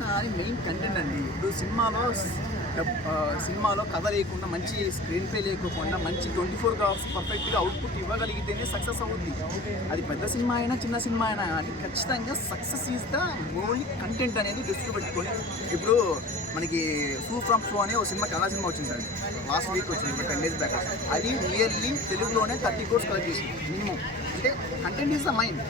కావాల్సిన main content అండి. ఇప్పుడు సినిమాలో కథ లేకుండా, మంచి స్క్రీన్ ప్లే లేకుండా, మంచి 24 అవర్స్ పర్ఫెక్ట్గా అవుట్పుట్ ఇవ్వగలిగితేనే సక్సెస్ అవుద్ది. అది పెద్ద సినిమా అయినా చిన్న సినిమా అయినా కానీ ఖచ్చితంగా success is the only content అనేది దృష్టిలో పెట్టుకొని. ఇప్పుడు మనకి సూ ఫ్రమ్ షో అనే ఒక సినిమా, కళా సినిమా వచ్చింది సార్, లాస్ట్ వీక్ వచ్చింది, 10 days బ్యాక్. అది నియర్లీ తెలుగులోనే 30 crores కలెక్ట్ చేసింది మినిమం. అంటే content is the main,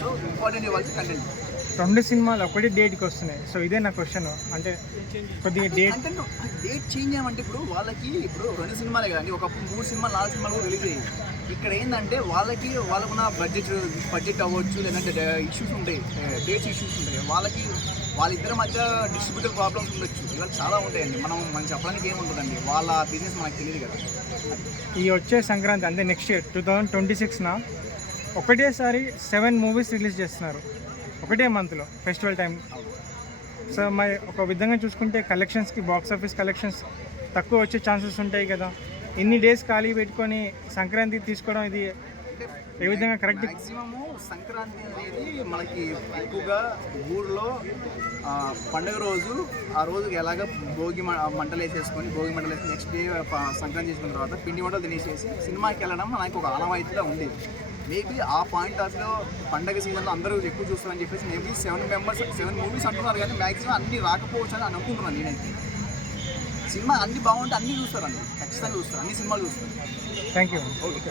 so important ఇవ్వాలి కంటెంట్. 2 సినిమాలు ఒకటి డేట్కి వస్తున్నాయి. సో ఇదే నా క్వశ్చన్. అంటే కొద్దిగా డేట్ చేంజ్ చేయమంటే ఇప్పుడు వాళ్ళకి 2 సినిమాలే కదండి, ఒకప్పుడు 3 సినిమాలు 4 సినిమాలు కూడా రిలీజ్ అయ్యాయి. ఇక్కడ ఏంటంటే వాళ్ళకున్న బడ్జెట్ అవ్వచ్చు, లేదంటే ఇష్యూస్ ఉంటాయి, డేట్స్ ఇష్యూస్ ఉంటాయి. వాళ్ళిద్దరి మధ్య డిస్ట్రిబ్యూటర్ ప్రాబ్లమ్స్ ఉండొచ్చు, ఇవాళ చాలా ఉంటాయండి. మనం చెప్పడానికి ఏముంటుందండి, వాళ్ళ బిజినెస్ మనకు తెలియదు కదా. ఈ వచ్చే సంక్రాంతి అంటే నెక్స్ట్ ఇయర్ 2026న ఒకటేసారి 7 మూవీస్ రిలీజ్ చేస్తున్నారు ఒకటే మంత్లో, ఫెస్టివల్ టైం. సో మరి ఒక విధంగా చూసుకుంటే కలెక్షన్స్కి, బాక్స్ ఆఫీస్ కలెక్షన్స్ తక్కువ వచ్చే ఛాన్సెస్ ఉంటాయి కదా. ఇన్ని డేస్ ఖాళీ పెట్టుకొని సంక్రాంతికి తీసుకోవడం ఇది ఏ విధంగా కరెక్ట్? మ్యాక్సిమము సంక్రాంతి అనేది మనకి ఎక్కువగా ఊళ్ళో పండుగ రోజు, ఆ రోజుకి ఎలాగ మంటలు వేసేసుకొని నెక్స్ట్ డే సంక్రాంతి చేసుకున్న తర్వాత పిండి వంటలు తినేసేసి సినిమాకి వెళ్ళడం మనకి ఒక ఆనవాయితీగా ఉండేది. మేబీ ఆ పాయింట్ ఆఫ్లో పండగ సీజన్లో అందరూ ఎక్కువ చూస్తారని చెప్పేసి మేబీ 7 మూవీస్ అంటున్నారు, కానీ మ్యాక్సిమం అన్నీ రాకపోవచ్చు అని అనుకుంటున్నాను నేనైతే. సినిమా అన్ని బాగుంటే అన్నీ చూస్తారండి, ఖచ్చితంగా చూస్తారు, అన్ని సినిమాలు చూస్తారు. Thank you. ఓకే.